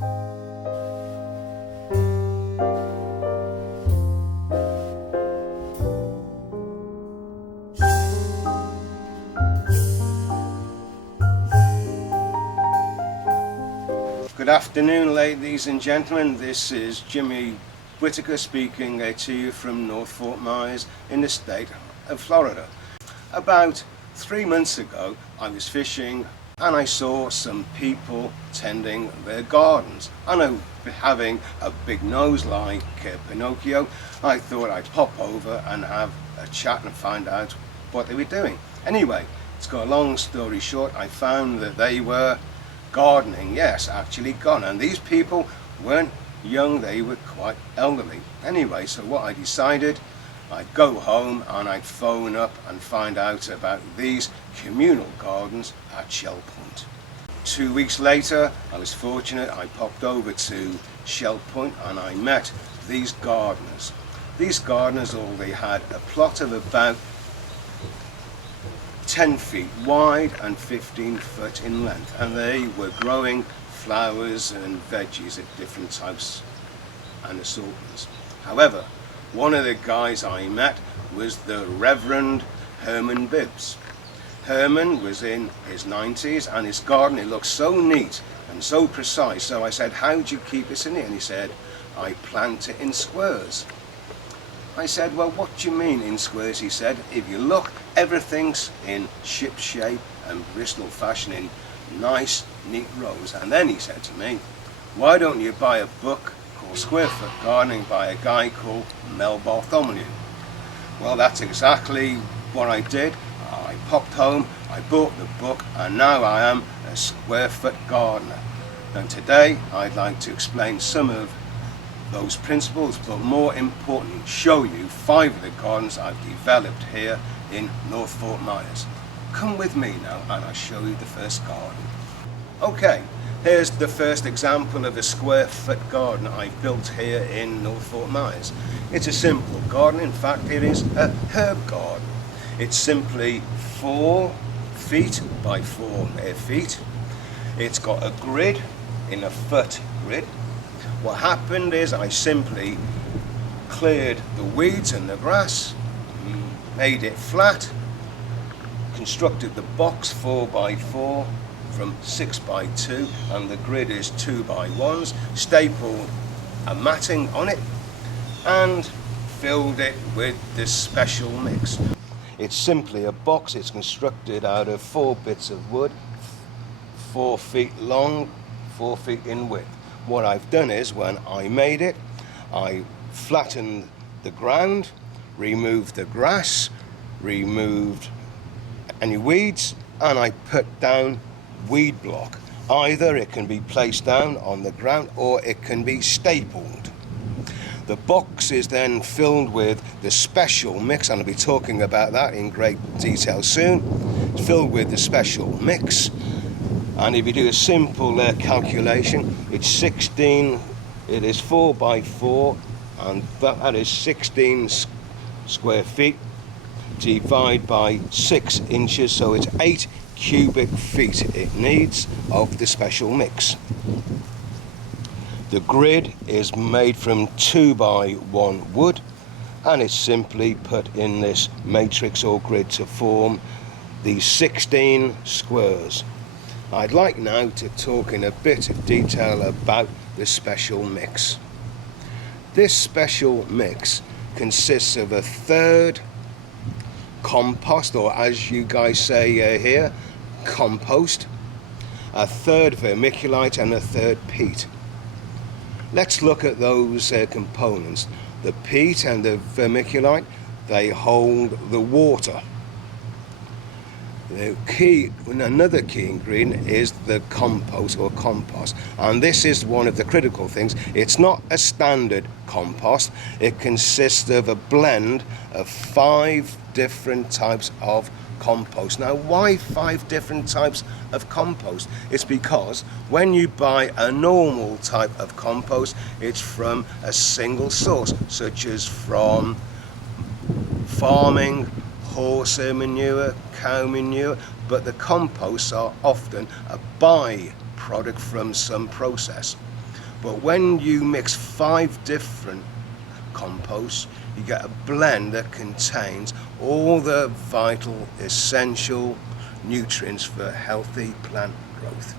Good afternoon, ladies and gentlemen. This is Jimmie Whittaker speaking to you from North Fort Myers in the state of Florida. About 3 months ago I was fishing and I saw some people tending their gardens. I know, having a big nose like Pinocchio, I thought I'd pop over and have a chat and find out what they were doing. Anyway, to cut a long story short, I found that they were gardening, yes, actually gardening. And these people weren't young, they were quite elderly. Anyway, so what I decided, I'd go home and I'd phone up and find out about these communal gardens at Shell Point. 2 weeks later, I was fortunate, I popped over to Shell Point and I met these gardeners. These gardeners, all they had a plot of about 10 feet wide and 15 foot in length, and they were growing flowers and veggies at different types and assortments. However, one of the guys I met was the Reverend Herman Bibbs. Herman was in his 90s and his garden, it looked so neat and so precise. So I said, how do you keep this in here? And he said, I plant it in squares. I said, well, what do you mean in squares? He said, if you look, everything's in ship shape and Bristol fashion in nice, neat rows. And then he said to me, why don't you buy a book called Square Foot Gardening by a guy called Mel Bartholomew? Well, that's exactly what I did. I popped home, I bought the book, and now I am a square foot gardener. And today I'd like to explain some of those principles, but more importantly, show you 5 of the gardens I've developed here in North Fort Myers. Come with me now and I'll show you the first garden. Okay, here's the first example of a square foot garden I've built here in North Fort Myers. It's a simple garden, in fact it is a herb garden. It's simply 4 feet by 4 feet. It's got a grid in a foot grid. What happened is I simply cleared the weeds and the grass, made it flat, constructed the box 4 by 4 from 6 by 2, and the grid is 2 by 1s, stapled a matting on it and filled it with this special mix. It's simply a box. It's constructed out of 4 bits of wood, 4 feet long, 4 feet in width. What I've done is, when I made it, I flattened the ground, removed the grass, removed any weeds, and I put down weed block. Either it can be placed down on the ground or it can be stapled. The box is then filled with the special mix, and I'll be talking about that in great detail soon. It's filled with the special mix. And if you do a simple calculation, it is 4 by 4, and that is 16 square feet. Divide by 6 inches, so it's 8 cubic feet it needs of the special mix. The grid is made from 2 by 1 wood, and it's simply put in this matrix or grid to form these 16 squares. I'd like now to talk in a bit of detail about the special mix. This special mix consists of a third compost, or as you guys say here, compost, a third vermiculite and a third peat. Let's look at those components. The peat and the vermiculite, they hold the water. Another key ingredient is the compost or compost, and this is one of the critical things. It's not a standard compost. It consists of a blend of 5 different types of compost. Now, why 5 different types of compost? It's because when you buy a normal type of compost, it's from a single source, such as from farming, horse manure, cow manure, but the composts are often a byproduct from some process. But when you mix 5 different composts, you get a blend that contains all the vital, essential nutrients for healthy plant growth.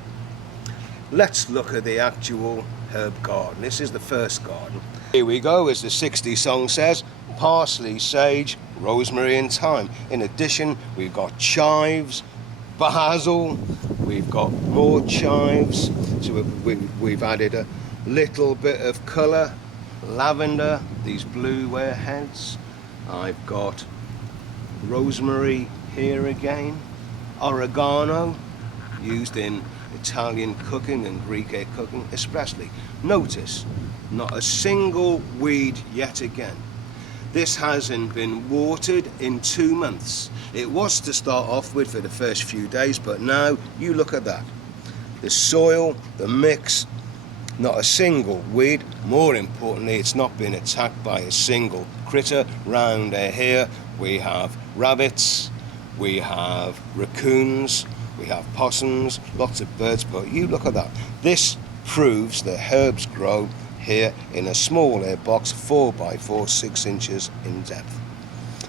Let's look at the actual herb garden. This is the first garden. Here we go, as the 60s song says, parsley, sage, rosemary and thyme. In addition, we've got chives, basil, we've got more chives, so we've added a little bit of colour, lavender, these blue heads. I've got rosemary here again, oregano, used in Italian cooking and Greek cooking especially. Notice, not a single weed yet again. This hasn't been watered in 2 months. It was to start off with for the first few days, but now you look at that. The soil, the mix, not a single weed. More importantly, it's not been attacked by a single critter. Round here we have rabbits, we have raccoons, we have possums, lots of birds, but you look at that. This proves that herbs grow here in a small air box, 4 by 4, 6 inches in depth.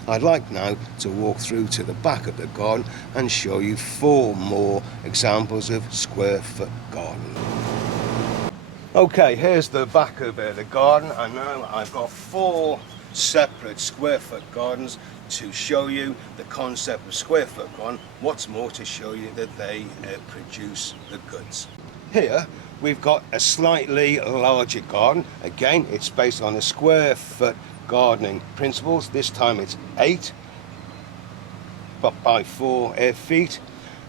I'd like now to walk through to the back of the garden and show you 4 more examples of square foot garden. Okay, here's the back of the garden, and now I've got 4 separate square foot gardens to show you the concept of square foot garden. What's more, to show you that they produce the goods. Here we've got a slightly larger garden. Again, it's based on the square foot gardening principles. This time it's 8 by 4 feet,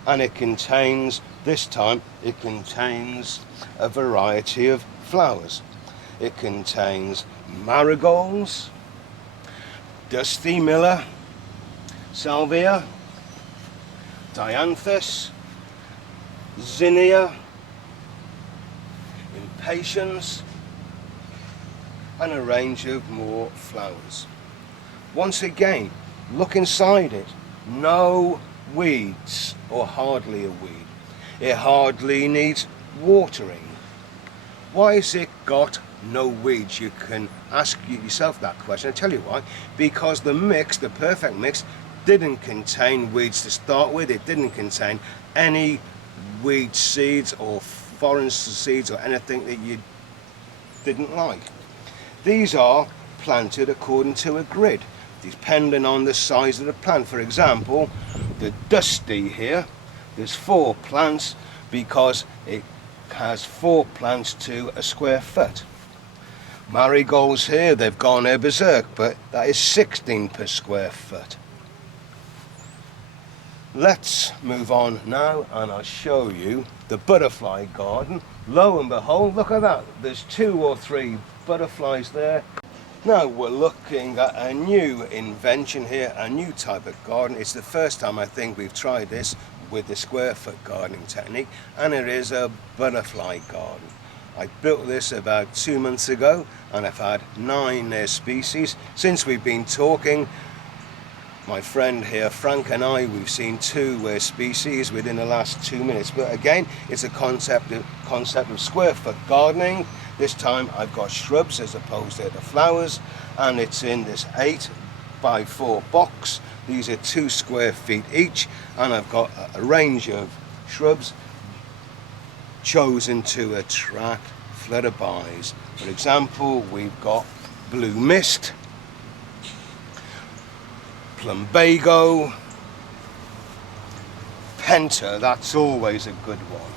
and it contains, this time it contains a variety of flowers. It contains marigolds, dusty miller, salvia, dianthus, zinnia, impatiens, and a range of more flowers. Once again, look inside it. No weeds, or hardly a weed. It hardly needs watering. Why has it got no weeds? You can ask yourself that question. I'll tell you why. Because the mix, the perfect mix, didn't contain weeds to start with. It didn't contain any weed seeds or foreign seeds or anything that you didn't like. These are planted according to a grid, depending on the size of the plant. For example, the dusty here, there's 4 plants because it has 4 plants to a square foot. Marigolds here, they've gone berserk, but that is 16 per square foot. Let's move on now, and I'll show you the butterfly garden. Lo and behold, look at that, there's 2 or 3 butterflies there. Now we're looking at a new invention here, a new type of garden. It's the first time I think we've tried this with the square foot gardening technique, and it is a butterfly garden. I built this about 2 months ago, and I've had 9 species. Since we've been talking, my friend here, Frank, and I, we've seen 2 species within the last 2 minutes. But again, it's a concept of square foot gardening. This time I've got shrubs as opposed to the flowers, and it's in this 8 by 4 box. These are 2 square feet each, and I've got a range of shrubs chosen to attract flutterbys. For example, we've got blue mist, plumbago, penta, that's always a good one.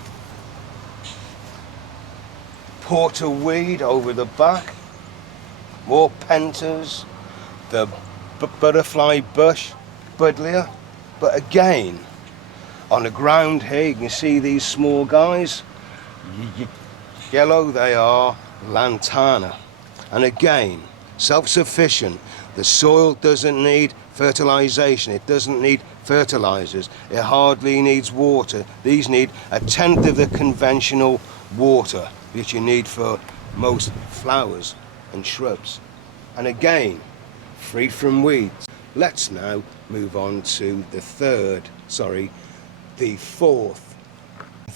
Porterweed over the back, more pentas, the butterfly bush, buddleia. But again, on the ground here, you can see these small guys, yellow, they are lantana. And again, self-sufficient. The soil doesn't need fertilization, it doesn't need fertilizers, it hardly needs water. These need 1/10 of the conventional water that you need for most flowers and shrubs. And again, free from weeds. Let's now move on to the fourth.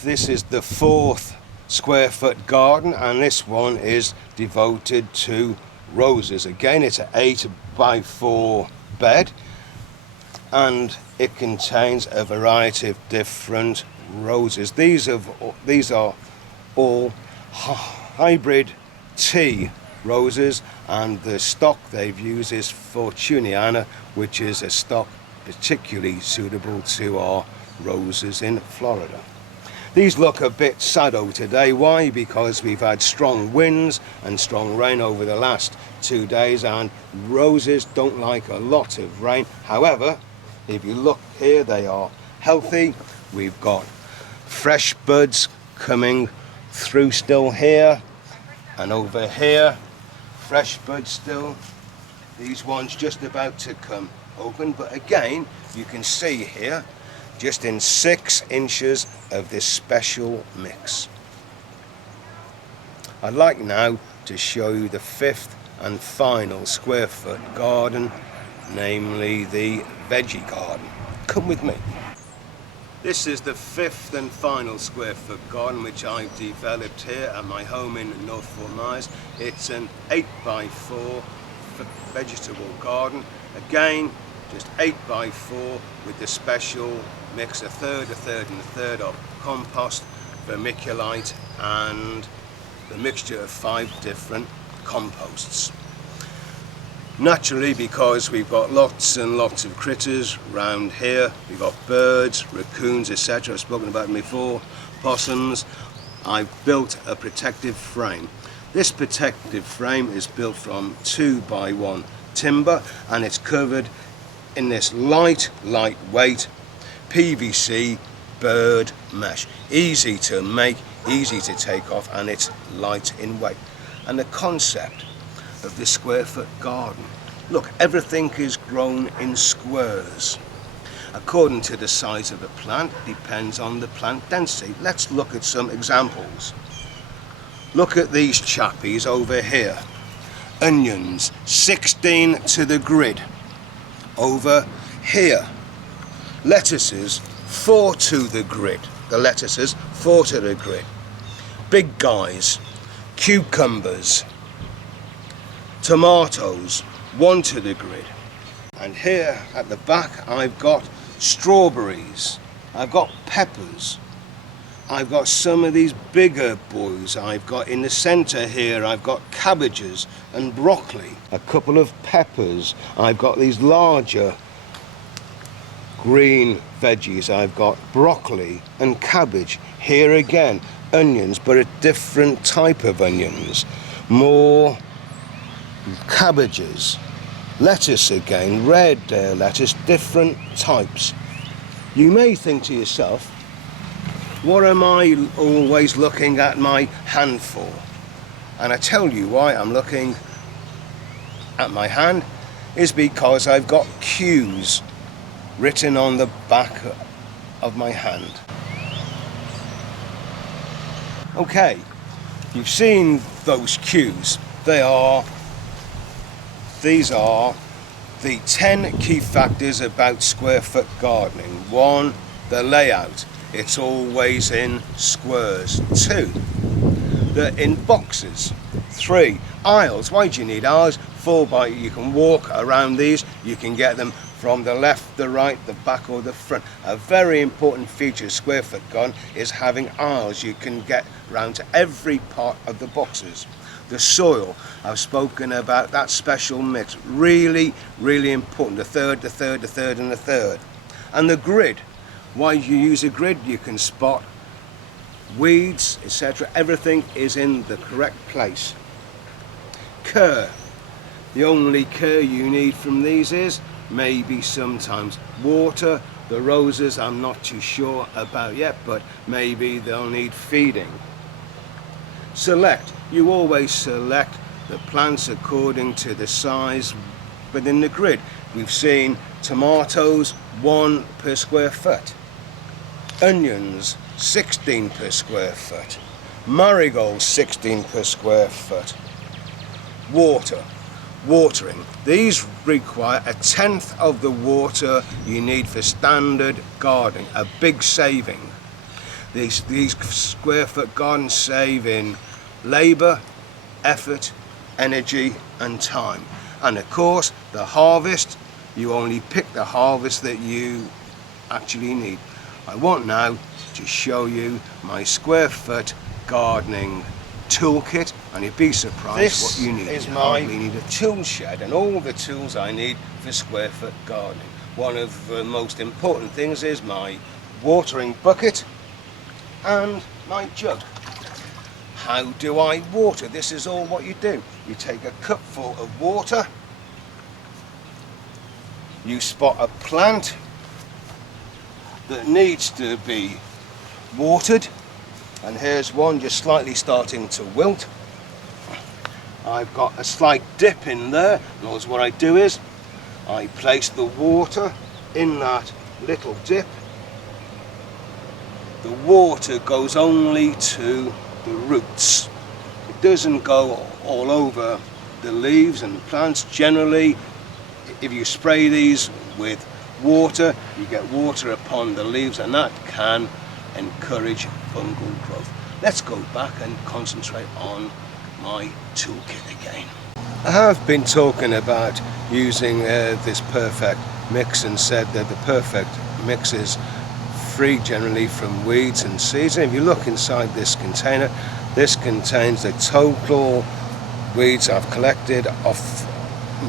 This is the 4th square foot garden, and this one is devoted to roses. Again, it's an 8 by 4 bed, and it contains a variety of different roses. These are all hybrid tea roses, and the stock they've used is Fortuniana, which is a stock particularly suitable to our roses in Florida. These look a bit saddo today. Why? Because we've had strong winds and strong rain over the last 2 days, and roses don't like a lot of rain. However, if you look here, they are healthy. We've got fresh buds coming through still here, and over here, fresh buds still. These ones just about to come open, but again, you can see here, just in 6 inches of this special mix. I'd like now to show you the 5th and final square foot garden, namely the veggie garden. Come with me. This is the 5th and final square foot garden which I've developed here at my home in North Fort Myers. It's an 8 by 4 vegetable garden. Again, just 8 by 4 with the special mix, a third of compost, vermiculite, and the mixture of 5 different composts. Naturally, because we've got lots and lots of critters round here, we've got birds, raccoons, etc. I've spoken about them before, possums. I've built a protective frame. This protective frame is built from 2 by 1 timber, and it's covered in this lightweight PVC bird mesh. Easy to make, easy to take off, and it's light in weight. And the concept of this square foot garden, look, everything is grown in squares. According to the size of the plant, depends on the plant density. Let's look at some examples. Look at these chappies over here. Onions, 16 to the grid. Over here, lettuces, 4 to the grid. The lettuces, 4 to the grid. Big guys, cucumbers, tomatoes, 1 to the grid. And here at the back, I've got strawberries, I've got peppers, I've got some of these bigger boys, I've got in the center here, I've got cabbages and broccoli, a couple of peppers, I've got these larger green veggies, I've got broccoli and cabbage. Here again, onions, but a different type of onions, more cabbages, lettuce again, red lettuce, different types. You may think to yourself, what am I always looking at my hand for? And I tell you why I'm looking at my hand is because I've got cues written on the back of my hand. Okay, you've seen those cues. These are the 10 key factors about square foot gardening. 1, the layout. It's always in squares. 2, they're in boxes. 3, aisles. Why do you need aisles? 4, you can walk around these. You can get them from the left, the right, the back or the front. A very important feature of square foot garden is having aisles. You can get round to every part of the boxes. The soil, I've spoken about that special mix, really, really important. The third, and the third. And the grid, why you use a grid, you can spot weeds, etc. Everything is in the correct place. Care, the only care you need from these is maybe sometimes water. The roses I'm not too sure about yet, but maybe they'll need feeding. Select, you always select the plants according to the size within the grid. We've seen tomatoes 1 per square foot, onions 16 per square foot, marigolds 16 per square foot. Watering, these require 1/10 of the water you need for standard gardening, a big saving. These square foot gardens save in labour, effort, energy and time. And of course the harvest, you only pick the harvest that you actually need. I want now to show you my square foot gardening toolkit, and you'd be surprised what you need. This is my tool shed and all the tools I need for square foot gardening. One of the most important things is my watering bucket and my jug. How do I water? This is all what you do. You take a cupful of water, you spot a plant that needs to be watered, and here's one just slightly starting to wilt. I've got a slight dip in there, and what I do is I place the water in that little dip. The water goes only to the roots. It doesn't go all over the leaves and plants. Generally, if you spray these with water, you get water upon the leaves, and that can encourage fungal growth. Let's go back and concentrate on my toolkit again. I have been talking about using this perfect mix and said that the perfect mix is free generally from weeds and seeds. And if you look inside this container, this contains the total weeds I've collected off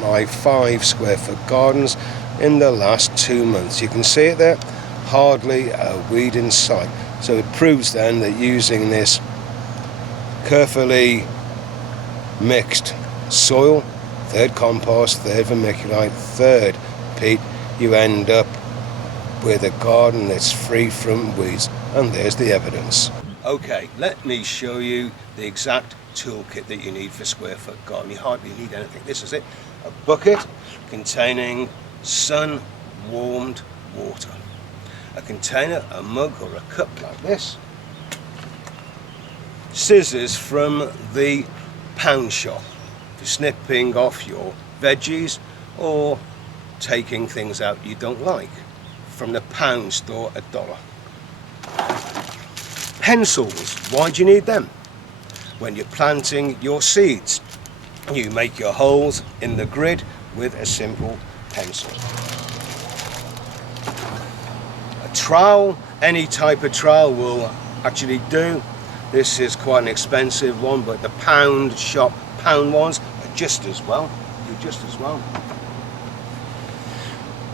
my 5 square foot gardens in the last 2 months. You can see it there, hardly a weed in sight. So it proves then that using this carefully mixed soil, 1/3 compost, 1/3 vermiculite, 1/3 peat, you end up with a garden that's free from weeds, and there's the evidence. Okay, let me show you the exact toolkit that you need for square foot garden. You hardly need anything. This is it, a bucket containing sun warmed water, a container, a mug or a cup like this, scissors from the pound shop for snipping off your veggies or taking things out you don't like, from the pound store, $1. Pencils, why do you need them? When you're planting your seeds, you make your holes in the grid with a simple pencil. A trowel, any type of trowel will actually do. This is quite an expensive one, but the pound shop pound ones are just as well, do just as well.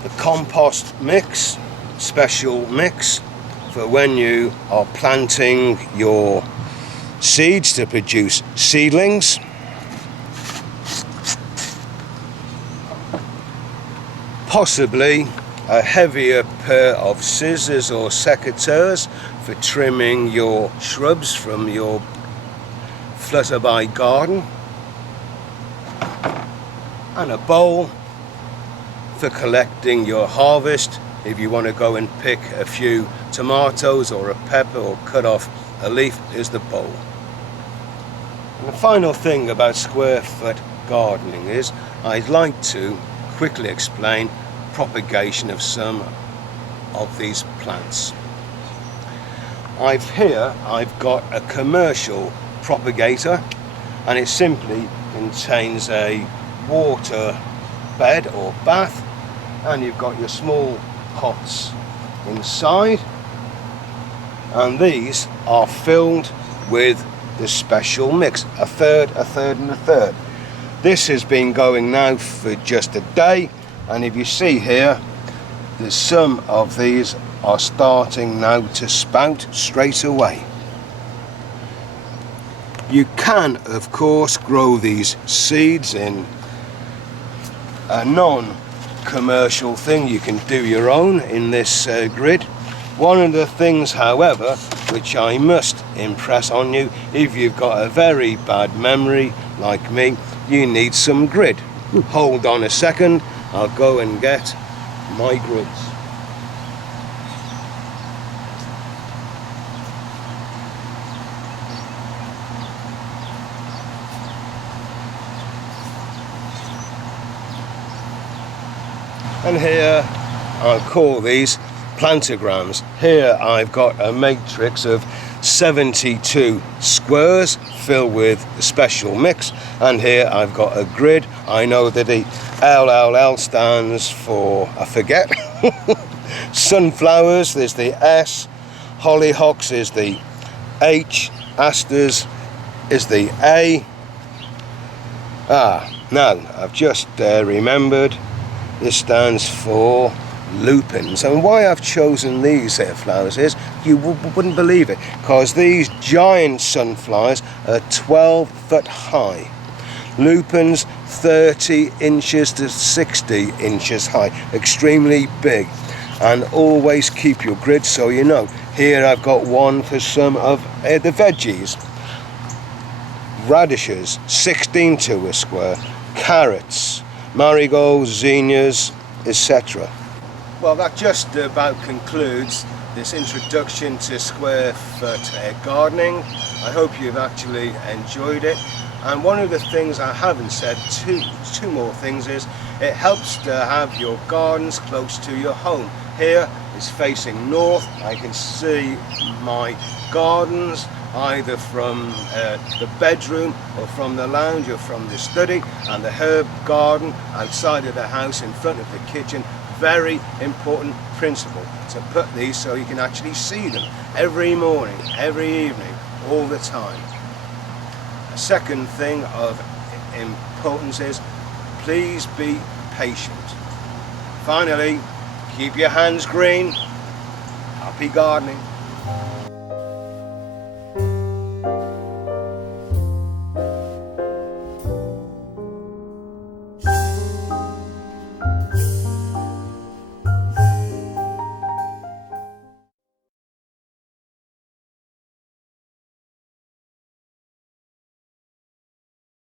The compost mix, special mix for when you are planting your seeds to produce seedlings. Possibly a heavier pair of scissors or secateurs for trimming your shrubs from your flutterby garden, and a bowl for collecting your harvest if you want to go and pick a few tomatoes or a pepper or cut off a leaf. Is the bowl. And the final thing about square foot gardening is I'd like to quickly explain propagation of some of these plants. I've got a commercial propagator, and it simply contains a water bed or bath, and you've got your small pots inside, and these are filled with the special mix, a third, a third and a third. This has been going now for just a day, and if you see here, there's some of these are starting now to spout straight away. You can of course grow these seeds in a non-commercial thing. You can do your own in this grid. One of the things, however, which I must impress on you, if you've got a very bad memory like me, you need some grid. Hold on a second, I'll go and get my grids. And here I'll call these plantograms. Here I've got a matrix of 72 squares filled with a special mix, and here I've got a grid. I know that the LLL stands for, I forget, sunflowers, there's the S, hollyhocks is the H, asters is the A. Now I've just remembered, this stands for lupins. And why I've chosen these here flowers is, you wouldn't believe it, because these giant sunflowers are 12 foot high. Lupins 30 inches to 60 inches high, extremely big. And always keep your grid so you know. Here I've got one for some of the veggies. Radishes 16 to a square, carrots, marigolds, zinnias, etc. Well, that just about concludes this introduction to square foot gardening. I hope you've actually enjoyed it. And one of the things I haven't said, two more things, is it helps to have your gardens close to your home. Here is facing north. I can see my gardens either from the bedroom or from the lounge or from the study, and the herb garden outside of the house in front of the kitchen. Very important principle to put these so you can actually see them every morning, every evening, all the time. A second thing of importance is, please be patient. Finally, keep your hands green. Happy gardening.